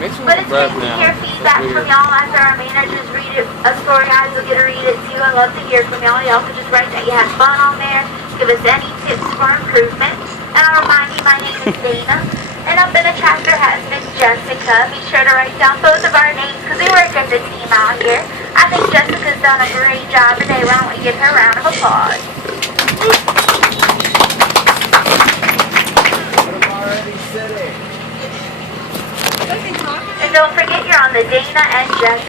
But it's nice to hear feedback from y'all after our managers read it, a story. I will get to read it too. I love to hear from y'all. Y'all can just write that you had fun on there. Give us any tips for improvement. And I'll remind you, my name is Dana. And up in the chapter has Miss Jessica. Be sure to write down both of our names because we work as a team out here. I think Jessica's done a great job today. Why don't we give her a round of applause? And don't forget you're on the Dana and Jessica.